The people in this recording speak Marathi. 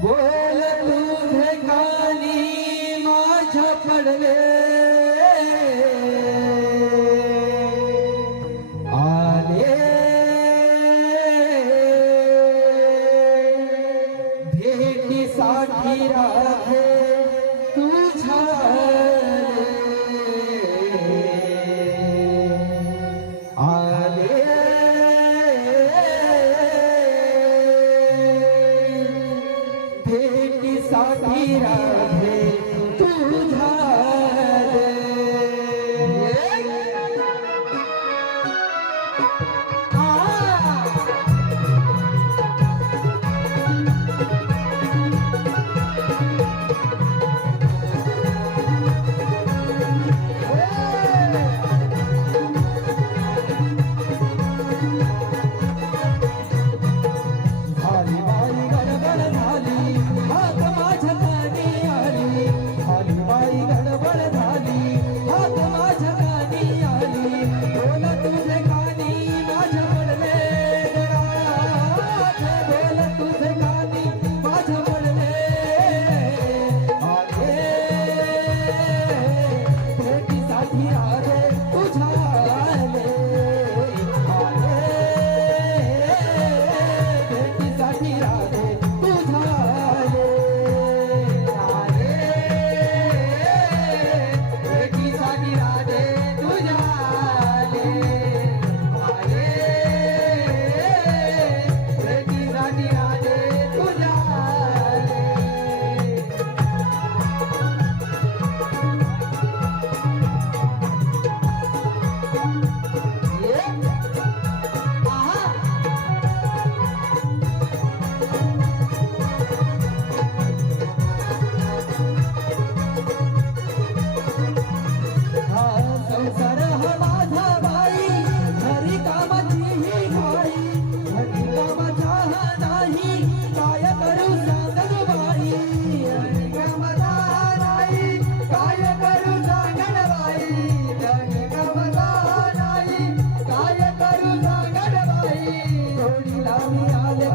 बोल तुझे कानी माझ्या पडले. आले. भेटीसाठी राधे भेट साथी राधे। Maria.